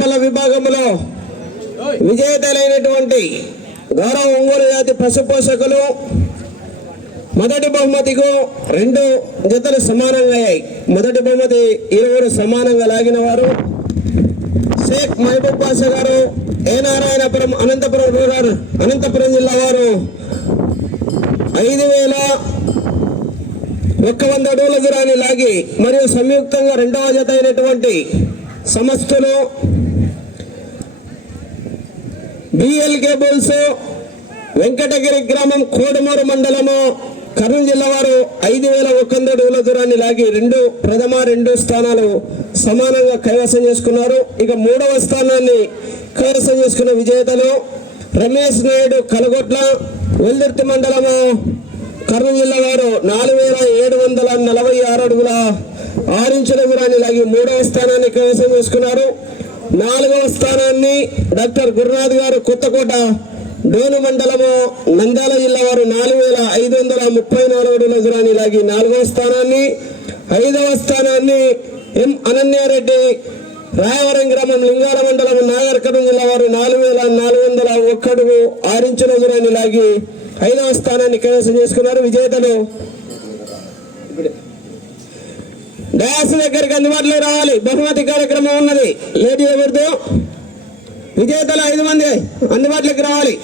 లోపల విభాగంలో విజేతలైనటువంటి గౌరవ ఒంగోలు జాతి పశుపోషకులు మొదటి బహుమతికు రెండు జతలు సమానంగా అయ్యాయి. మొదటి బహుమతి ఇరువురు సమానంగా లాగిన వారు. షేక్ మహబూబ్ బాషా గారు ఏ నారాయణపురం అనంతపురం రూరల్ అనంతపురం జిల్లా వారు ఐదు వేల ఒక్క వంద అడుగుల దూరాన్ని లాగి మరియు సంయుక్తంగా రెండవ జత అయినటువంటి సమస్తులు బిఎల్కే కేబుల్స్ వెంకటగిరి గ్రామం కోడమూరు మండలము కర్నూలు జిల్లా వారు ఐదు వేల ఒక వంద అడుగుల దూరాన్ని లాగి రెండు ప్రథమ రెండు స్థానాలు సమానంగా కైవసం చేసుకున్నారు. ఇక మూడవ స్థానాన్ని కైవసం చేసుకున్న విజేతలు రమేష్ నాయుడు కలగొట్ల వెల్దుర్తి మండలము కర్నూలు జిల్లా వారు నాలుగు వేల ఏడు వందల నలభై ఆరు అడుగుల ఆరు ఇంచుల దూరాన్ని లాగి మూడవ స్థానాన్ని కైవసం చేసుకున్నారు. నాలుగవ స్థానాన్ని డాక్టర్ గురునాథ్ గారు కొత్తకోట డోను మండలము నంద్యాల జిల్లా వారు నాలుగు వేల ఐదు వందల ముప్పై నాలుగు నజరాని లాగి నాలుగవ స్థానాన్ని ఐదవ స్థానాన్ని ఎం అనన్యారెడ్డి రాయవరం గ్రామం లింగాల మండలం నాగర్కర్నూలు జిల్లా వారు నాలుగు వేల నాలుగు వందల ఒక్కడుగు ఆరించు నజరాన్ని లాగి ఐదవ స్థానాన్ని కైవసం చేసుకున్నారు విజేతలు. డయాస్ దగ్గరికి అందుబాటులో రావాలి. బహుమతి కార్యక్రమం ఉన్నది. లేడీ ఎవరితో విజేతలు ఐదు మంది అందుబాటులోకి రావాలి.